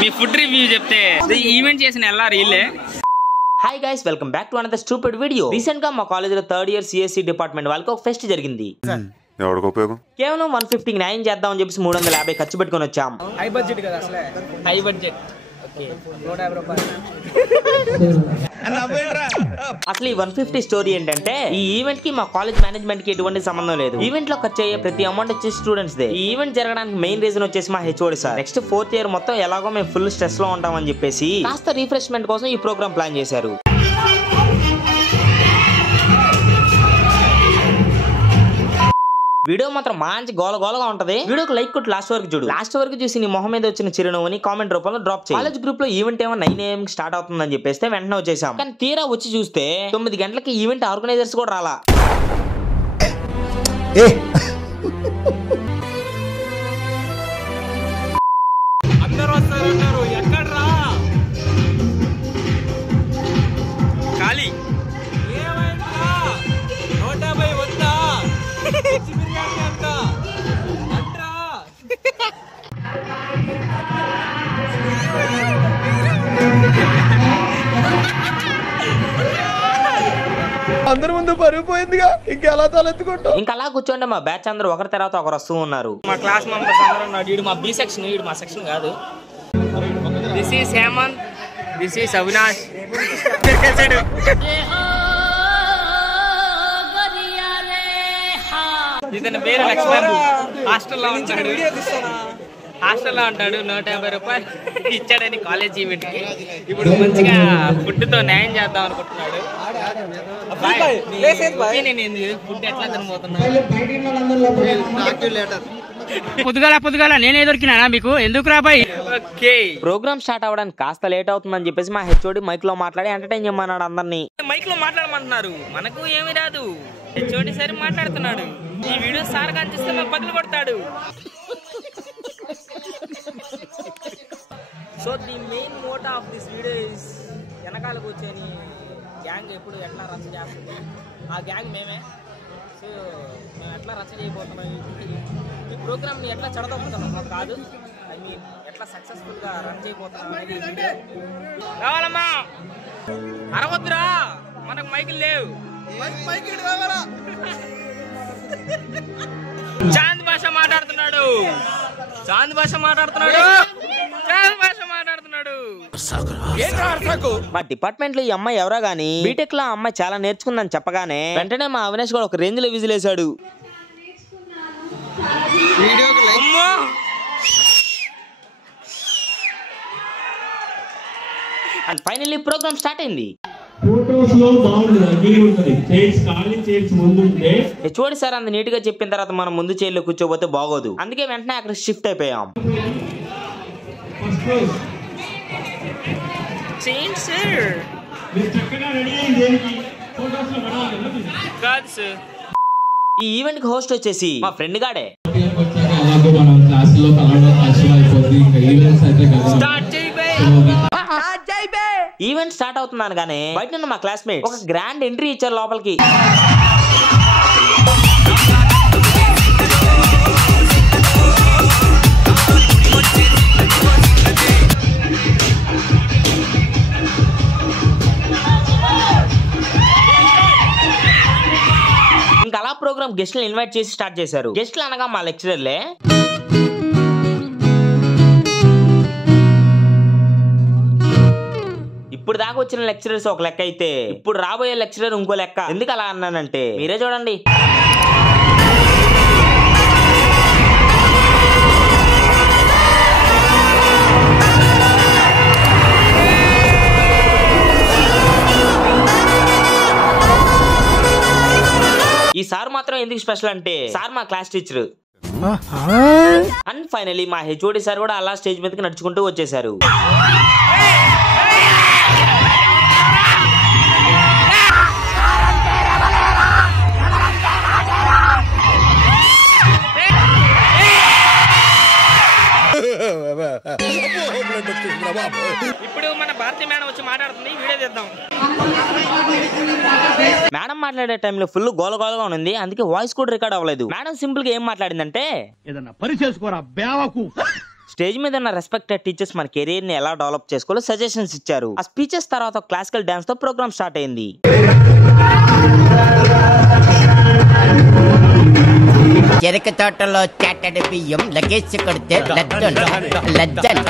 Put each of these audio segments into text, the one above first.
మీ food review చెప్తే event చేసిన ఎలా రీలే. Hi guys, welcome back to another stupid video. Recent గా మా కాలేజ్ లో థర్డ్ ఇయర్ సిఎస్సి డిపార్ట్మెంట్ వాళ్ళకి ఒక ఫెస్ట్ జరిగింది. కేవలం 150 న్యాయం చేద్దాం అని చెప్పి 350 ఖర్చు పెట్టుకుని వచ్చాం. హై బడ్జెట్ కదా, అసలే హై బడ్జెట్. అసలు ఈ 150 స్టోరీ ఏంటంటే, ఈ ఈవెంట్ కి మా కాలేజ్ మేనేజ్మెంట్ కి ఎటువంటి సంబంధం లేదు. ఈవెంట్ లో ఖర్చు అయ్యే ప్రతి అమౌంట్ వచ్చి స్టూడెంట్స్ దే. ఈ ఈవెంట్ జరగడానికి మెయిన్ రీజన్ వచ్చేసి మా HOD sir. Next 4th year మొత్తం ఎలాగో మేము ఫుల్ స్ట్రెస్ లో ఉంటామని చెప్పేసి కాస్త రిఫ్రెష్మెంట్ కోసం ఈ ప్రోగ్రామ్ ప్లాన్ చేశారు. వీడియో మాత్రం మంచి గోలగోలగా ఉంటది. వీడియోకి లైక్ కొట్టి లాస్ట్ వరకు చూడు. లాస్ట్ వరకు చూసి నీ మొహం మీద వచ్చిన చిరునవ్వుని కామెంట్ రూపంలో డ్రాప్ చేయి. కాలేజ్ గ్రూప్ లో ఈవెంట్ ఏమో 9 AM స్టార్ట్ అవుతుందని చెప్పేస్తే వెంటనే వచ్చేసాం. కానీ తీరా వచ్చి చూస్తే 9 గంటలకి ఈవెంట్ ఆర్గనైజర్స్ కూడా రాలా. అందరూ వస్తారన్నారు, ఎక్కడ్రా ఖాళీ ఏమైందా? 150 వద్దా? బిర్యానీ అంత అంట్రా. అందరి ముందు పరిగిపోయిందిగా, ఇంకెలా తలెత్తుకుంటాం. ఇంకా అలా కూర్చోండి, మా బ్యాచ్ అందరూ ఒకరి తర్వాత ఒకరు వస్తూ ఉన్నారు. మా క్లాస్ మెంబర్స్ అందరూ ఉన్నారు. వీడు మా బి సెక్షన్, వీడు మా సెక్షన్ కాదు. This is Hemanth, this is Avinash. ఇతని పేరు లక్ష్మణ్. హాస్టల్లో ఉంటాడు. 150 రూపాయలు ఇచ్చాడని కాలేజ్ ఈవెంట్ కి. ఇప్పుడు మంచిగా ఫుడ్ తో న్యాయం చేద్దాం అనుకుంటున్నాడు. ఫుడ్ ఎట్లా తినబోతున్నాను. పొద్దుగాల నేనే దొరికినా మీకు, ఎందుకు రాబాయి? ఓకే, ప్రోగ్రామ్ స్టార్ట్ అవ్వడానికి కాస్త లేట్ అవుతుందని చెప్పేసి మా హెచ్ఓడి మైక్ లో మాట్లాడి ఎంటర్టైన్ చేయమన్నాడు అందరినీ. మైక్ లో మాట్లాడమంటున్నారు, మనకు ఏమి రాదు. హెచ్ఓడి సరే మాట్లాడుతున్నాడు. ఈ వీడియో సార్ కనిపిస్తే మేము పగిలి కొడతాడు. So the main motto of this video is వెనకాల కూర్చొని గ్యాంగ్ ఎప్పుడు ఎట్లా రచ్చ చేస్తుంది, ఆ గ్యాంగ్ మేమే. సో మేము ఎట్లా రచ్చ చేయబోతున్నాం, ఈ ప్రోగ్రామ్ని ఎట్లా చెడదొక్కుతున్నాం కాదు, ఐ మీన్ ఎట్లా సక్సెస్ఫుల్గా రన్ చేయబోతున్నాం అనేది వీడియో. కావాలమ్మా అరవద్దురా, మనకు మైకులు లేవు. చాంద్ భాష మాట్లాడుతున్నాడు. మా డిపార్ట్మెంట్ లో ఈ అమ్మాయి ఎవరో గానీ బీటెక్ లో అమ్మాయి చాలా నేర్చుకుందని చెప్పగానే వెంటనే మా అవినాష్ కూడా ఒక రేంజ్ లో విజిలేశాడు. అండ్ ఫైనల్లీ ప్రోగ్రామ్ స్టార్ట్ అయింది. హెచ్ఓడి సార్ అంత నీట్ గా చెప్పిన తర్వాత మనం ముందు చైర్లో కూర్చోబోతే బాగోదు. అందుకే వెంటనే అక్కడ షిఫ్ట్ అయిపోయాం. ఈ ఈవెంట్ కి హోస్ట్ వచ్చేసి మా ఫ్రెండ్ గాడే. ఈవెంట్ స్టార్ట్ అవుతున్నాను గానే బయట ఉన్న మా క్లాస్మేట్ ఒక గ్రాండ్ ఎంట్రీ ఇచ్చారు లోపలికి. ఇంకా అలా ప్రోగ్రామ్ గెస్ట్లను ఇన్వైట్ చేసి స్టార్ట్ చేశారు. గెస్ట్లు అనగా మా లెక్చరర్లే. ఇప్పుడు దాకా వచ్చిన లెక్చరర్స్ ఒక లెక్క అయితే ఇప్పుడు రాబోయే లెక్చరర్ ఇంకో లెక్క. ఎందుకు అలా అన్నానంటే మీరే చూడండి. ఈ సార్ మాత్రం ఎందుకు స్పెషల్ అంటే సార్ మా క్లాస్ టీచర్. అండ్ ఫైనలీ మా హెచ్ఓడి సార్ కూడా అలా స్టేజ్ మీదకి నడుచుకుంటూ వచ్చేసారు. ఇప్పుడు మన భారతీయ మేడం వచ్చి మాట్లాడుతుంది, వీడియో చేద్దాం. మేడం మాట్లాడే టైంలో ఫుల్ గోలగోలగా ఉంది, అందుకే వాయిస్ కూడా రికార్డ్ అవ్వలేదు. మేడం సింపుల్ గా ఏం మాట్లాడిందంటే, ఏదన్నా పని చేసుకోరా బేవకు. స్టేజ్ మీద ఉన్న రెస్పెక్టెడ్ టీచర్స్ మన కెరీర్ ని ఎలా డెవలప్ చేసుకోవాలో సజెషన్స్ ఇచ్చారు. ఆ స్పీచెస్ తర్వాత క్లాసికల్ డాన్స్ తో ప్రోగ్రామ్ స్టార్ట్ అయింది. చెరక తోటలో చాటడి బియ్యం లగేజ్ కొడితే లజ్జంట.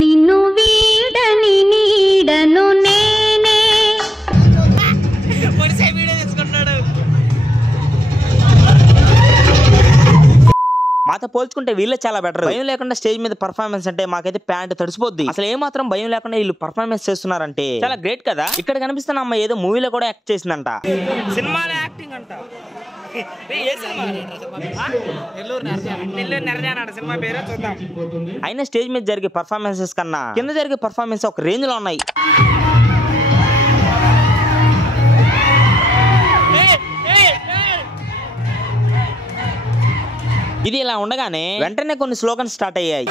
నిన్ను వీడని నీడను నేనే. మాతో పోల్చుకుంటే వీళ్ళే చాలా బెటర్. భయం లేకుండా స్టేజ్ మీద పర్ఫార్మెన్స్ అంటే మాకైతే ప్యాంట్ తడిసిపోద్ది. అసలు ఏ మాత్రం భయం లేకుండా వీళ్ళు పర్ఫార్మెన్స్ చేస్తున్నారంటే చాలా గ్రేట్ కదా. ఇక్కడ కనిపిస్తున్న అమ్మాయి ఏదో మూవీలో కూడా యాక్ట్ చేసిందంట. సినిమాలో యాక్టింగ్ అంట. అయినా స్టేజ్ మీద జరిగే పర్ఫార్మెన్సెస్ కన్నా కింద జరిగే పర్ఫార్మెన్స్ ఒక రేంజ్ లో ఉన్నాయి. ఇది ఇలా ఉండగానే వెంటనే కొన్ని స్లోగన్స్ స్టార్ట్ అయ్యాయి.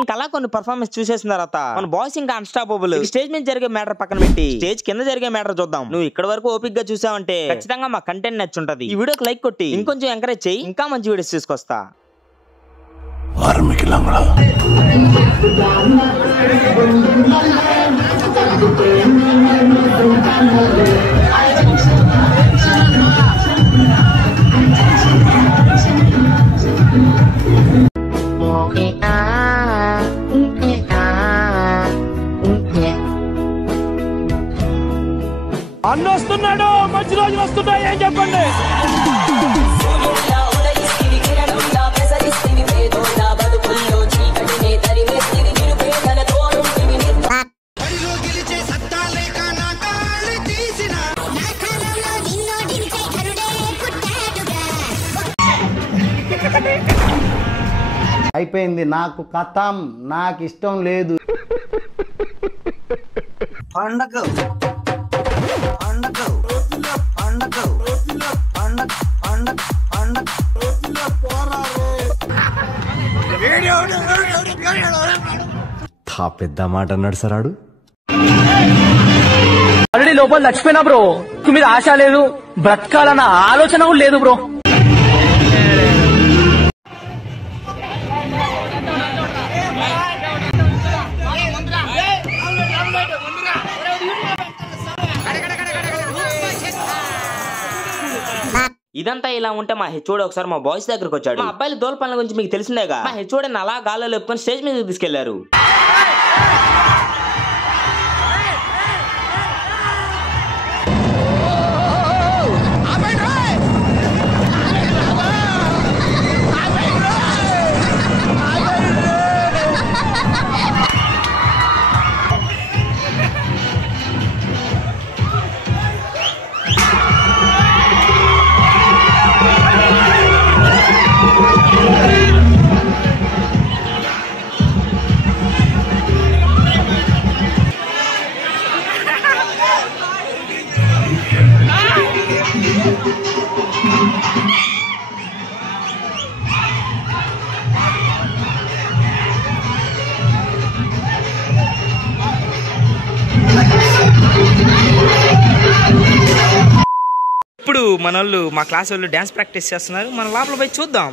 ఇంకా అలా కొన్ని పర్ఫార్మెన్స్ చూసేసిన తర్వాత మన బాయ్స్ ఇంకా అన్స్టాపబుల్. స్టేజ్ మీద జరిగే మ్యాటర్ పక్కన పెట్టి స్టేజ్ కింద జరిగే మ్యాటర్ చూద్దాం. నువ్వు ఇక్కడ వరకు ఓపిక్ గా చూసావంటే ఖచ్చితంగా మా కంటెంట్ నచ్చుంటది. ఈ వీడియోకి లైక్ కొట్టి ఇంకొంచెం ఎంకరేజ్ చేయి, ఇంకా మంచి వీడియోస్ తీసుకొస్తా. అన్న వస్తున్నాడు, మంచి రోజులు వస్తున్నాయి, ఏం చెప్పండి. అయిపోయింది, నాకు కథం, నాకు ఇష్టం లేదు. పెద్ద మాట అన్నాడు సరాడు. ఆల్రెడీ లోపల చచ్చిపోయినా బ్రో, మీద ఆశ లేదు, బ్రతకాలన్న ఆలోచన కూడా లేదు బ్రో. ఇదంతా ఇలా ఉంటే మా హెచ్ఓడి ఒకసారి మా బాయ్స్ దగ్గరకు వచ్చాడు. మా అబ్బాయిల దోల పనుల గురించి మీకు తెలిసిందేగా. మా హెచ్ఓడి అలా గాల్లో లేపుకొని స్టేజ్ మీద తీసుకెళ్లారు. ఇప్పుడు మన వాళ్ళు మా క్లాస్ వాళ్ళు డాన్స్ ప్రాక్టీస్ చేస్తున్నారు. మన లోపల పోయి చూద్దాం.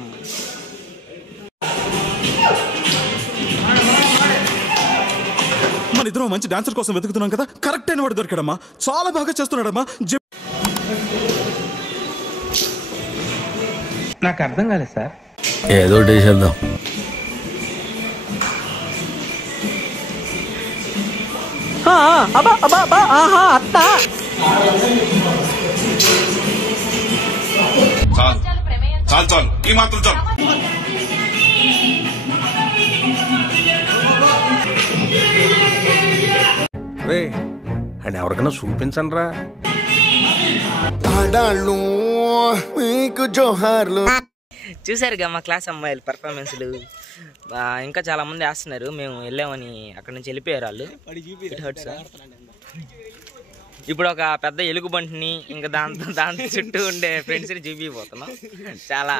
మన ఇద్దరం మంచి డాన్సర్ కోసం వెతుకుతున్నాం కదా, కరెక్ట్ అయిన వాడు దొరికాడమ్మా, చాలా బాగా చేస్తున్నాడమ్మా. నాకు అర్థం కాలేదు సార్. ఏదో చేద్దాం. చాలు చాలు, ఈ మాత్రం చాలు. రే అని ఎవరికైనా చూపించండి రా. మీకు జోహార్లు. చూసారుగా మా క్లాస్ అమ్మాయిలు పర్ఫార్మెన్స్లు. ఇంకా చాలా మంది వేస్తున్నారు. మేము వెళ్ళామని అక్కడ నుంచి వెళ్ళిపోయారు వాళ్ళు. It hurts. ఇప్పుడు ఒక పెద్ద ఎలుగుబంటిని ఇంకా దాని చుట్టూ ఉండే ఫ్రెండ్స్ని చూపిపోతున్నాం. చాలా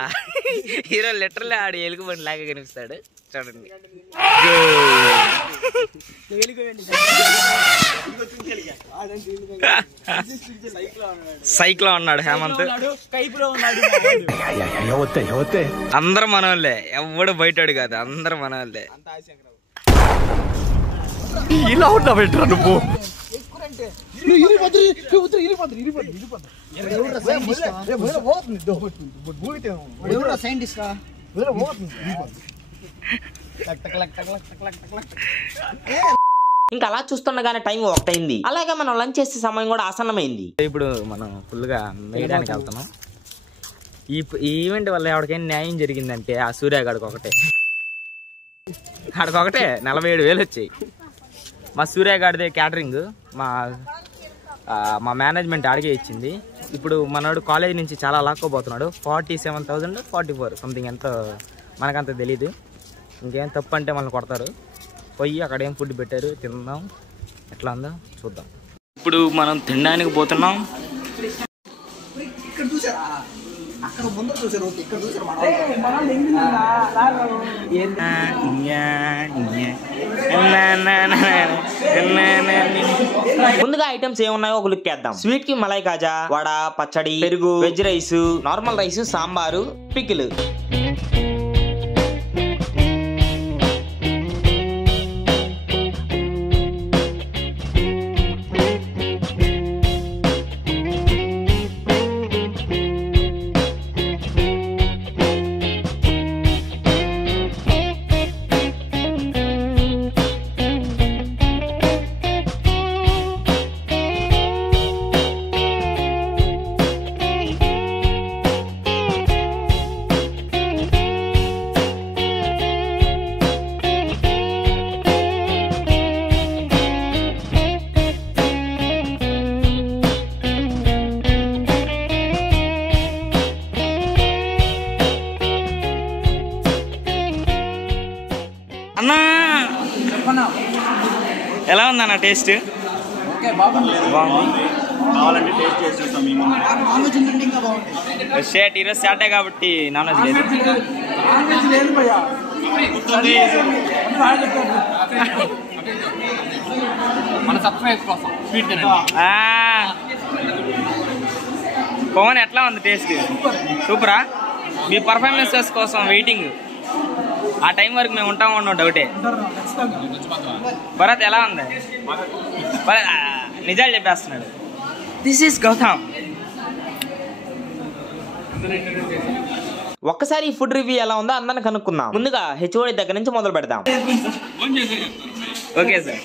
హీరో లిటరల్లీ ఆడు ఎలుగుబంటి లాగా కనిపిస్తాడు చూడండి. సైక్లో ఉన్నాడు హేమంత్. అందరు మనోళ్ళే, ఎవడు బయటాడు కాదు, అందరు మనోళ్ళే. ఇలా ఉన్నా పెట్టరా నువ్వు. ఇంకా అలా చూస్తుండగానే టైం 1 అయింది. అలాగే మనం లంచ్ చేసే సమయం కూడా ఆసన్నమైంది. ఇప్పుడు మనం ఫుల్గా వేయడానికి వెళ్తున్నాం. ఈ ఈవెంట్ వల్ల ఎవరికైనా న్యాయం జరిగిందంటే ఆ సూర్యగాడికి ఒకటే 47,000 వచ్చాయి. మా సూర్యగాడిదే క్యాటరింగ్ మా మేనేజ్మెంట్ ఆడిగే ఇచ్చింది. ఇప్పుడు మనోడు కాలేజ్ నుంచి చాలా లాక్కోబోతున్నాడు. 47,000 44 సంథింగ్ ఎంతో మనకంత తెలీదు. ఇంకేం తప్పు అంటే మనల్ని కొడతారు. పోయి అక్కడ ఏం ఫుడ్ పెట్టారు తిందాం, ఎట్లా ఉందో చూద్దాం. ఇప్పుడు మనం తినడానికి పోతున్నాం. ముందుగా ఐటమ్స్ ఏమున్నాయో ఒక లుక్ వేద్దాం. స్వీట్ కి మలై కాజా, వడ, పచ్చడి, పెరుగు, veg rice, normal rice, sambar, pickle. అన్నా ఎలా ఉందన్న టేస్ట్? షేట్ ఈరోజు సాటర్డే కాబట్టి నాన్ వెజ్ లేదు. పవన్ ఎట్లా ఉంది టేస్ట్? సూపరా? మీ పర్ఫార్మెన్సెస్ కోసం వెయిటింగ్. ఆ టైం వరకు మేము ఉంటాము అన్న డౌటే. భరత్ ఎలా ఉంది? నిజాలు చెప్పేస్తున్నాడు. This is Gautam. ఒక్కసారి ఈ ఫుడ్ రివ్యూ ఎలా ఉందో అందరిని కనుక్కుందాం. ముందుగా హెచ్ఓడి దగ్గర నుంచి మొదలు పెడదాం. ఓకే సార్,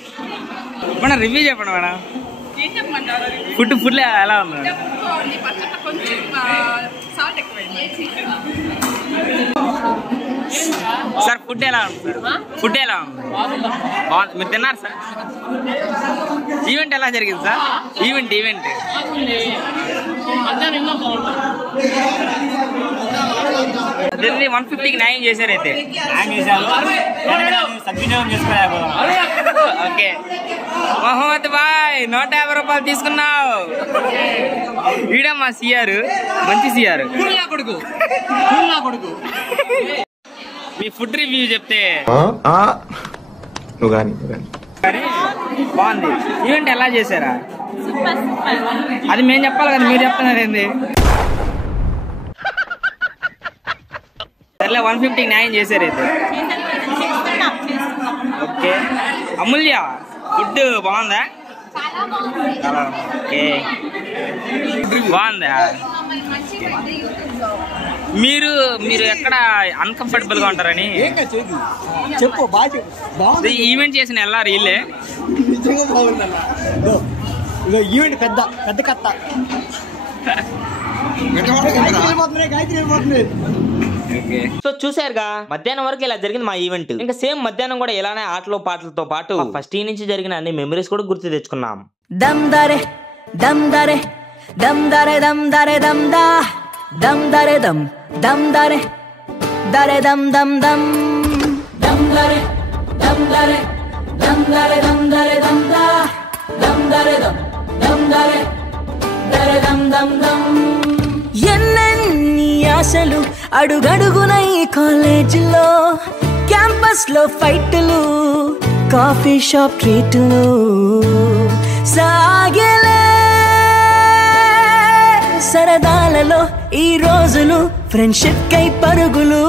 మేడం రివ్యూ చెప్పండి మేడం. ఫుడ్ ఎలా ఉంది? సార్ ఫుడ్ ఎలా ఉంది? ఫుడ్ ఎలా ఉంది? బాగుంది. మీరు తిన్నారు సార్? ఈవెంట్ ఎలా జరిగింది సార్? ఈవెంట్ 150కి న్యాయం చేశారు అయితే. ఓకే మహమ్మద్ బాయ్ 150 రూపాయలు తీసుకున్నావు. ఈడమ్మా సిఆర్, మంచి సిఆర్. మీ ఫుడ్ రివ్యూ చెప్తే బాగుంది. ఈవెంట్ ఎలా చేశారా? అది మేము చెప్పాలి కదా, మీరు చెప్తున్నారు ఏంది? సర్లే 150కి న్యాయం చేశారు అయితే. ఓకే అమూల్య ఫుడ్ బాగుందా? ఓకే బాగుందా? మీరు ఎక్కడ అన్కంఫర్టబుల్ గా ఉంటారని చెప్పు. ఈవెంట్ చేసిన ఎల్లారు వీళ్ళే. ఈవెంట్ పెద్ద కత్త. సో చూసారుగా, మధ్యాహ్నం వరకు ఇలా జరిగింది మా ఈవెంట్. ఇంకా సేమ్ మధ్యాహ్నం కూడా ఇలానే ఆటలు పాటలతో పాటు ఫస్ట్ ఈ నుంచి జరిగిన అన్ని మెమరీస్ కూడా గుర్తు తెచ్చుకున్నాం. దమ్ దరే దమ్ దరే దమ్ దరే దమ్ దరే దమ్ దా దమ్ దరే దమ్ దమ్ దరే దరే దమ్ దమ్ దమ్ దమ్ దరే దమ్ దరే దమ్ దరే దమ్ దరే దమ్ దా దమ్ దరే దమ్ దమ్ దరే దరే దమ్ దమ్ దమ్. ఎన్నెన్ని ఆశలు అడుగడుగున ఈ కాలేజీలో, క్యాంపస్ లో ఫైట్లు, కాఫీ షాప్ ట్రీట్లు సాగేలే. సరదాలలో ఈ రోజులు, ఫ్రెండ్షిప్ కై పరుగులు.